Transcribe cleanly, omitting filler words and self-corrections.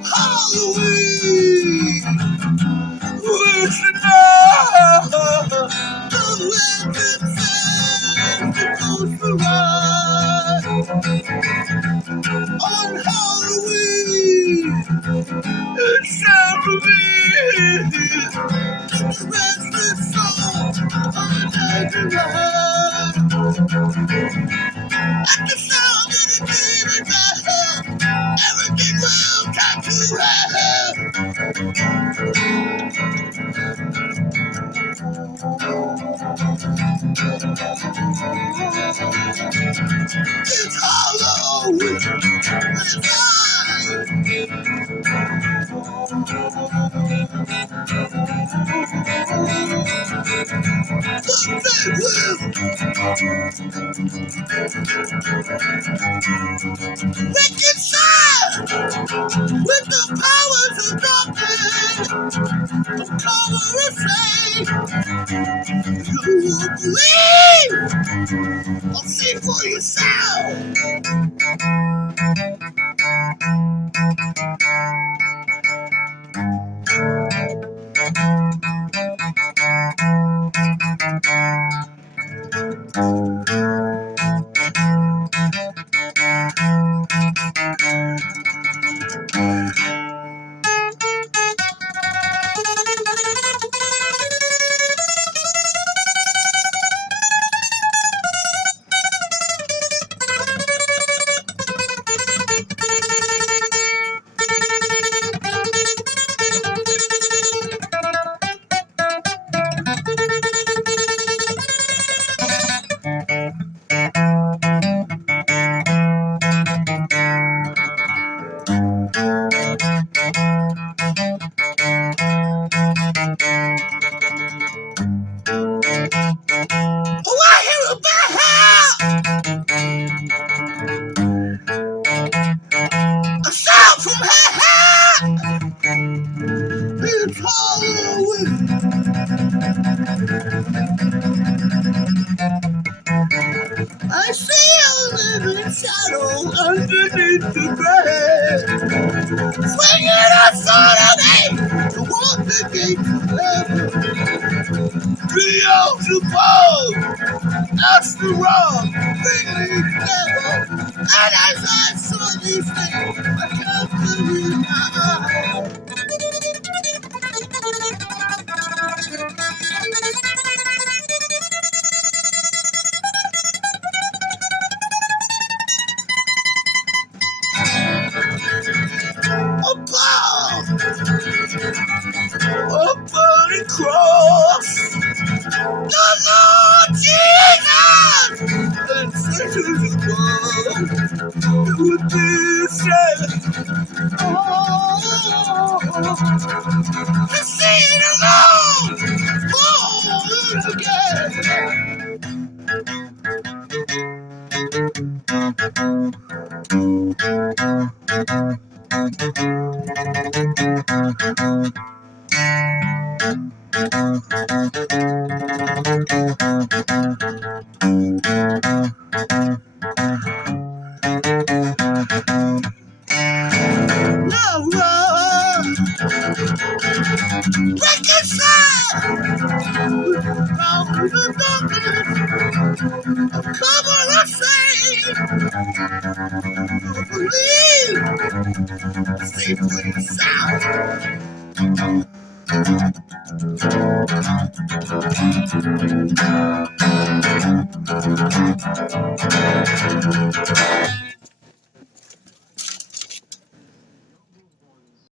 Halloween! Where's the night? The legend says it goes to ride. On Halloween, it's Halloween. The restless soul on a desert ride. At the sound of the demon battle, everything will come to hell. It's Halloween. It's live. The big wheel. Reconcile with the powers of darkness. Come on and say you will believe or see for yourself. Oh, I hear a bell! A sound from hell! It's Halloween! I see a living shadow underneath the bed, swinging a sword at me to walk the gates of heaven. Beelzebub, that's the wrong, big devil. And as I saw these things, I come to you now. Above, a burning cross, the Lord Jesus, and Satan's above, it would be said, oh, to see it alone, born again. Now run, reconcile, out of the darkness, cover the shame, believe, see for yourself.